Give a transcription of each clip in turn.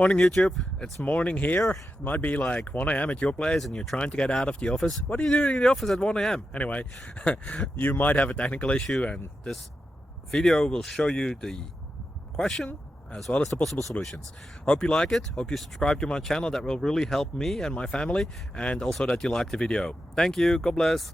Morning YouTube, it's morning here. It might be like 1 a.m. at your place and you're trying to get out of the office. What are you doing in the office at 1 a.m.? Anyway, you might have a technical issue and this video will show you the question as well as the possible solutions. Hope you like it, hope you subscribe to my channel. That will really help me and my family, and also that you like the video. Thank you, God bless.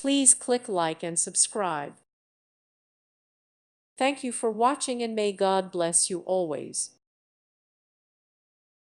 Please click like and subscribe. Thank you for watching and may God bless you always.